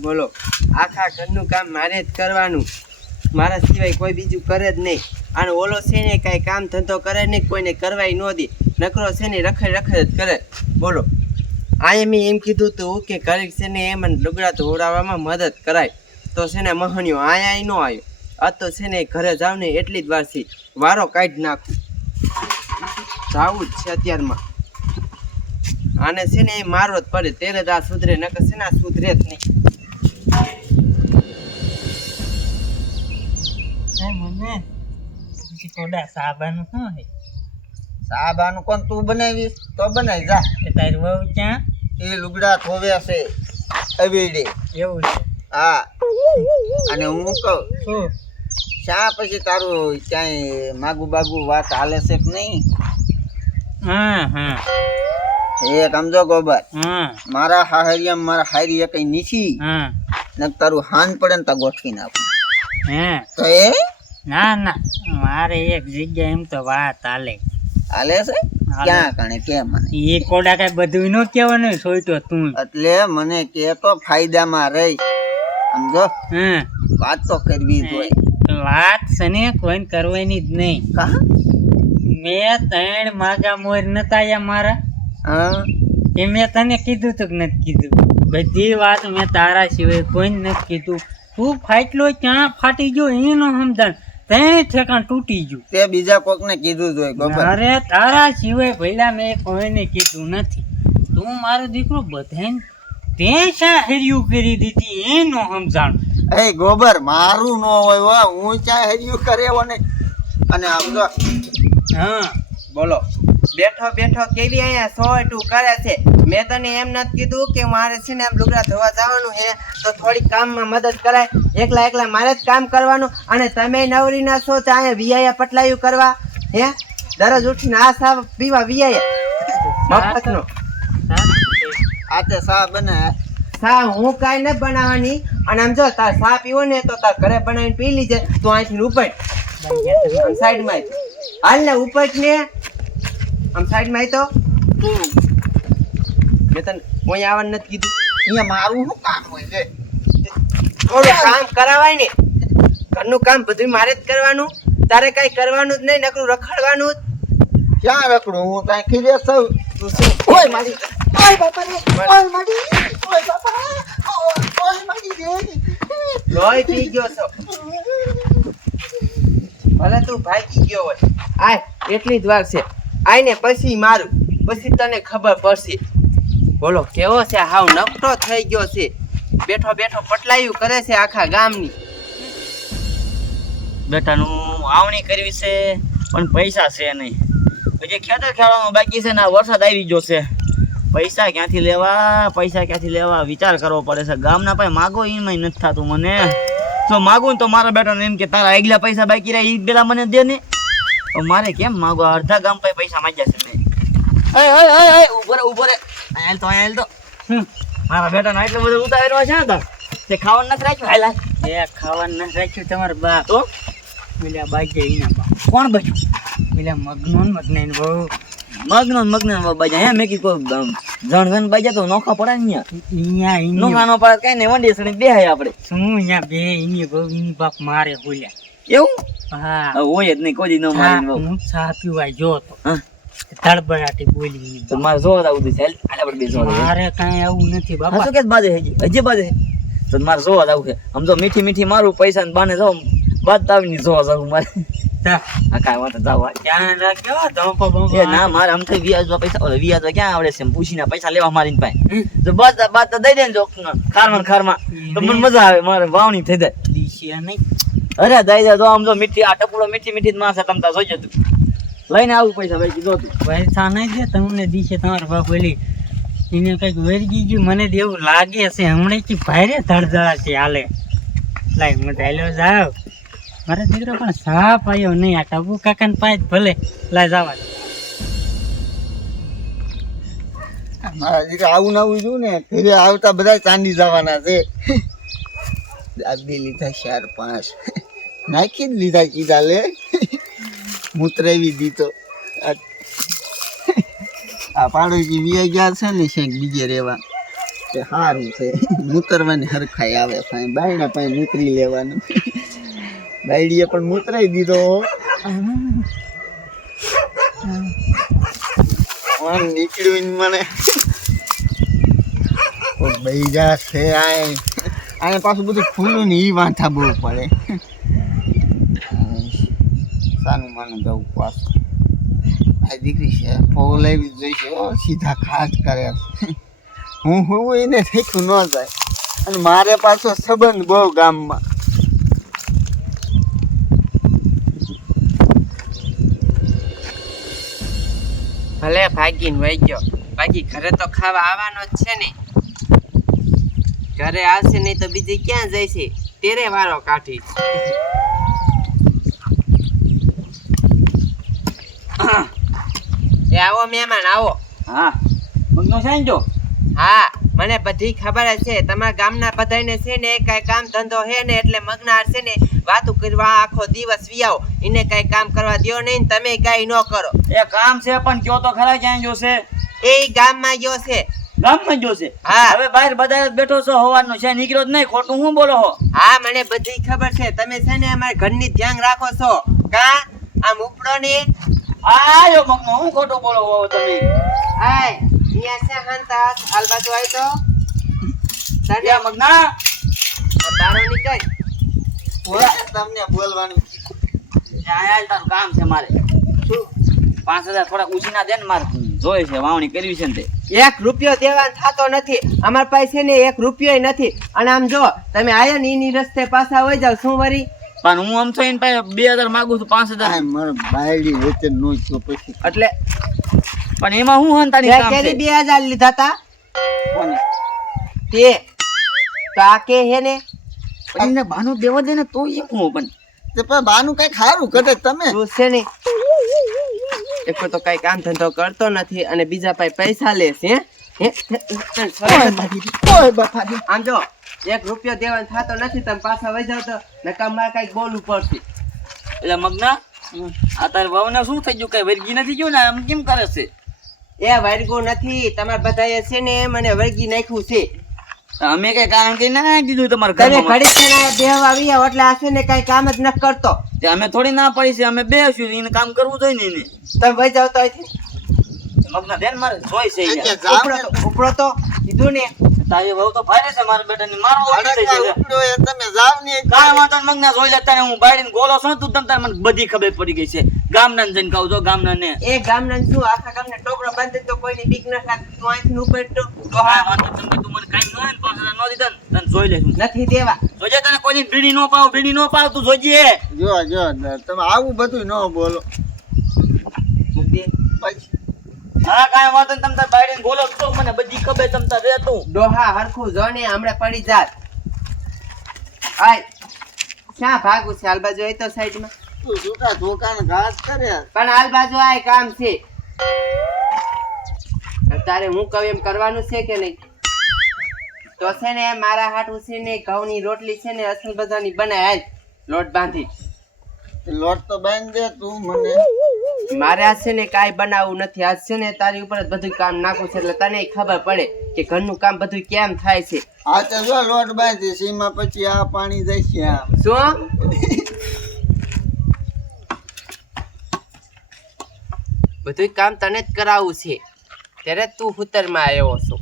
બોલો આખા ઘરનું કામ મારે જ કરવાનું, મારા સિવાય કોઈ બીજું કરે જ નહીં. અને ઓલો છે ને કાંઈ કામ ધંધો કરે નહીં, કોઈને કરવાય ન દે, નકરો છે ને રખડ રખડ જ કરે. બોલો આ મેં એમ કીધું તું કે ઘરે છે ને એમ લુગડા ધોવડાવવામાં મદદ કરાય, તો છે ને મહણ્યો આયા ન આવ્યો. આ તો છે ને ઘરે જાવ ને એટલી જ વારથી વારો કાઢી નાખું, જાવું જ છે અત્યારમાં. આને છે ને એ મારવો જ પડે, ત્યારે જ આ સુધરે, નકર છે ને આ સુધરે જ નહીં. સાબાનું શું હે? સાબાનું કોણ તું બનાવીશ તો બનાવી જા. તારી વહુ ક્યાં? એ લુગડા ધોવે છે એવરીડે. એવું છે? હા. અને હું કહું શું શા પછી તારું ક્યાંય માગુ બાગુ વાત હાલે છે કે નહીં? હા હા એ સમજો ગોબર, હા મારા હાહરિયા મારા હારી કઈ નીચી હા ને તારું હાન પડે ને તા ગોઠવી નાખું. હે તો એ ના ના, મારે એક જગ્યા એમ તો વાત હાલે. હાલે છે? ક્યાં કણે કે મને એ કોડા કઈ બધું નો કેવાનું સોઈતો તું. એટલે મને કે તો ફાયદામાં રહી, સમજો. હા વાત તો કરવી જોઈએ. વાત સને કોઈ કરવાની જ નહીં. કા મેં 3 માગા મોર નતા મારા, હા એ મેં તને કીધું તો કે નથી કીધું? બધી વાત મેં તારા સિવાય કોઈ નથી કીધું. તું ફાટલો ક્યાં ફાટી ગયો એનો સમજાણ, તેને ઠેકાણ તૂટી ગયું. તે બીજા કોક ને કીધું જોઈએ ગોબર. અરે તારા સિવાય ભઈલા મેં કોઈને કીધું નથી. તું મારો દીકરો બધાને તે શા હરિયું કરી દીધી એનો સમજાણ. એ ગોબર મારું ન હોય હો, હું ચા હરિયું કરે ને. અને આમ તો હા બોલો બેઠો બેઠો કેવી અહીંયા સોયટું કરે છે. મેં તને એમ નથી કીધું કે મારે છે ને આમ લુગડા ધોવા જવાનું છે તો થોડીક કામમાં મદદ કરાય? એકલા એકલા મારે જ કામ કરવાનું, અને તમે નવરી ના છો તો અહીંયા વિયાયા પટલાયું કરવા? હે દરરોજ ઉઠીને આ સાવ પીવા વિયાયા મફતનો. આ તે સા બને સા હું કાંઈ ન બનાવવાની. અને આમ જો તાર સા પીવો ને તો તાર ઘરે બનાવીને પી લીજે. તું અહીંથી ઉપટ સાઈડમાં હાલ ને, ઉપટ ને આમ સાઈડમાં તો મેં તને કોઈ આવવાનું નથી કીધું. અહીંયા મારું શું કામ હોય છે? થોડું કામ કરાવાય ને, ઘરનું કામ બધું મારે જ કરવાનું, તારે કઈ કરવાનું જ નહીં, નકરું રખડવાનું જ. ક્યાં રખડું હું? ત્યાં ખીરે સૌ તું શું ઓય મારી, ઓય બાપા રે, ઓય મારી, ઓય બાપા, ઓય મારી રે. લોહી પી ગયો છો? ભલે તું ભાગી ગયો હોય, આય એટલી જ વાર છે. આય ને પછી મારું, પછી તને ખબર પડશે. બોલો કેવો છે, હાવ નકટો થઈ ગયો છે, બેઠો બેઠો પટલાયું કરે છે આખા ગામની. બેટાનું વાવણી કરવી છે પણ પૈસા છે નહીં. પછી ખેતર ખેડવાનું બાકી છે ને, આ વરસાદ આવી ગયો છે. પૈસા ક્યાંથી લેવા વિચાર કરવો પડે છે. ગામના પાસે માગો એમાં નથી થતું મને. જો માગું ને તો મારા બેટાને એમ કે તારા આગલા પૈસા બાકી રહ્યા એ પેલા મને દે ને. તો મારે કેમ માગો? અડધા ગામ પાસે પૈસા માંગ્યા છે મેં. ઉભો રે અહીંયા તો મારા બેટાને એટલું બધું ઉતાર્યો છે ને તે ખાવાનું નથી રાખ્યું. હાલ એ ખાવાનું નથી રાખ્યું તમારા બાપ? તો પેલા બાજે એના બાપ કોણ બચ્યું? પેલા મગનો મગનાઈ બહુ મગનો બાજા હે મેં કીધું જણ બાજા તો નોખા પડે ને અહીંયા નોખા નો પડે કઈ ને વંડી સડી બેહાય આપણે. શું અહીંયા બે એની બહુ એની બાપ મારે બોલ્યા. એવું હા હોય જ નહીં, કોઈ દી ન મારી બહુ. હું ચા પીવા ગયો તો હા તડબડાટી બોલી એની તો બાપ. મારે જોવા આવું છે. આપણે બે જોવા મારે કાંઈ આવું નથી બાપા. શું કે બાજે હજી બાજે તો મારે જોવા આવું છે. આમ તો મીઠી મીઠી મારું પૈસા ને બાને જાઉં બાદ આવીને જોવા જાઉં મારે. જા, આ કાંઈ વાત જાવ ધ્યાન રાખજો ધોકો બોકો. એ ના મારે આમ તો વ્યાજમાં પૈસા વ્યાજ ક્યાં આવડે છે? પૂછીને પૈસા લેવા મારી પાસે તો બાદ દઈ દે ને જો ખારમાં તો મને મજા આવે. મારે વાવણી થઈ જાય. દીશિયા નહીં અરે દઈ દે તો આમ જો મીઠી આ ટપુડો મીઠી મીઠી જ માસે તમતા જોઈજો તું લઈને આવું પૈસા ભાઈ કીધો તું. પૈસા નહીં દે તમને દીશે તમારા બાપ બોલી એને કંઈક વેરગી ગયું મને તો એવું લાગે છે. હમણાં કે ભારે ધડધડા છે હાલે. લાઈ હું ઢાલ્યો જાવ મારા દીકરો પણ સાપ આવ્યો નહીં. આ ટબુ કાકાને પાય ભલે લાઈ જવા. મારા દીકરા આવું ના આવું જોઉં ને ઘરે આવતા બધા ચાંદી જવાના છે. દાદી લીધા 4-5 નાખી જ લીધા કીધા લે મૂતરાવી દીધો. આ પાડોશી વી ગયા છે ને શેક બીજે રહેવા તે સારું છે મૂતરવાની હરખાઈ આવે ભાઈ બાયના પાસે મૂતરી લેવાનું બાયડીએ પણ મૂતરાઈ દીધો નીકળ્યું મને બૈજા છે આને પાછું બધું ફૂલું ને ઈ વાંચા બહુ પડે સાનું માનું જવું પાછું આ દીકરી છે ફોન લાવી જોઈશે સીધા ખાસ કરે હું એને શીખું ન જાય અને મારે પાછો સંબંધ બહુ ગામમાં ભલે ભાગીને વહી ગયો બાકી ઘરે તો ખાવા આવવાનો જ છે ને ઘરે આવશે નહીં તો બીજી ક્યાં જઈશે તેરે વારો કાઢી એ આવો મહેમાન આવો હા મગનો સાંજો હા મને બધી ખબર જ છે તમારા ગામના બધાને છે ને કઈ કામ ધંધો હે ને એટલે મગનાર છે ને વાતું કરવા આખો દિવસ વિયાવો એને કઈ કામ કરવા દ્યો નહીં તમે કઈ ન કરો એ કામ છે પણ કયો તો ખરા ક્યાં જોશે એ ગામમાં ગયો છે ગામમાં જોશે હા. હવે બહાર બધા બેઠો છો હોવાનું છે નીકળ્યો જ નહીં ખોટું હું બોલો હો હા મને બધી ખબર છે તમે છે ને અમારા ઘરની ધ્યાન રાખો છો કા આમ ઉપડો ને આયો મગનો હું ખોટું બોલો હો તમે આય અહીંયા છે હંતા હાલ બાજુ આય તો સાડિયા મગના બારો નીકળ તમને બોલવાનું આયા તારું કામ છે મારે શું 5000 થોડાક ઉછીના દે ને મારે જોઈએ છે વાવણી કરવી છે ને તે 1 રૂપિયો દેવાનો થતો નથી અમાર પાસે ને 1 રૂપિયો નથી અને આમ જો તમે આયા ને ઈની રસ્તે પાછા વઈ જાવ શું વરી પણ હું આમ તો એને પાસે 2000 માંગુ છું 5000 મારે બાયડી વચ્ચે નો છો પછી એટલે પણ એમાં હું હંતાની તે કામ છે કેરી 2000 લીધા તા કોને તે તો આ કે હે ને પણ એને ભાનું દેવા દે ને તો એ હું પણ તે પણ બાનું કઈ ખારું કરે તમે તું છે ને એક તો કઈ કામ ધંધો કરતો નથી અને બીજા પાસે પૈસા લેશે હે ઓય બાપાજી આમ જો 1 રૂપિયો દેવાનો થતો નથી તમે પાછા વઈ જાવ તો નકર મારે કઈક બોલવું પડશે એટલે મગના આ તાર વાવને શું થઈ ગયું કઈ વર્ગી નથી ગયું ને આમ કેમ કરે છે એ વર્ગો નથી તમારા બધાએ છે ને મને વર્ગી નાખ્યું છે અમે કઈ કારણ કઈ ના દીધું તમારા તમે ઘરમાં ઘડી છે ને બેહવા આવ્યા એટલે આ છે ને કઈ કામ જ ન કરતો તે અમે થોડી ના પડી છે અમે બેસ્યું એને કામ કરવું જોઈએ ને એને તમે વઈ જાવ તો અહીંથી. મગના ધ્યાન મારે જોઈ છે યાર. ઉપડો તો કીધું ને તારી વહુ તો ફાયરે છે મારા બેટાની મારો ઓળી થઈ છે તમે જાવ ને કાંઈ વાંધો નહીં મગના જોઈ લે તારે હું બાયડીને ગોલો છું તું તમ તારે મને બધી ખબર પડી ગઈ છે ગામના જઈને કહું છો ગામના ને એ ગામના શું આખા ગામને ટોકરો બાંધી તો કોઈની બીક ન લાગતી તું અહીંથી ઉપડતો કાંઈ વાંધો નહીં, તમે તું મને કાંઈ ન હોય ને 5000 ન દીધા ને તને જોઈ લેશું નથી દેવા જોજે તને કોઈની બીડી નો પાવ તું જોજે જો તમે આવું બધું ન બોલો મૂકી દે. પછી હા કાંઈ વાંધો નહીં, તમ તાર બાયડીને ગોલો તો મને બધી ખબર તમ તાર રહેતું ડોહા હરખું જો ને હમણાં પડી જાત આય ક્યાં ભાગું છે હાલ બાજુ હોય તો સાઈડમાં તું જૂતા ધોકાને ઘાસ કરે પણ હાલ બાજુ આય કામ છે તારે હું કહું એમ કરવાનું છે કે નહીં તો છે ને મારા હાટું છે ને ઘઉંની રોટલી છે ને અસલ બધાની બનાય હાલ લોટ બાંધી લોટ તો બાંધી દે તું મને મારે આ છે ને કાંઈ બનાવવું નથી આજ છે ને તારી ઉપર જ બધું કામ નાખું છે એટલે તને ખબર પડે કે ઘરનું કામ બધું કેમ થાય છે આ તો જો લોટ બાંધી સીમાં પછી આ પાણી જાય છે આમ શું બધું કામ તને જ કરાવવું છે ત્યારે તું હુતરમાં આવ્યો છો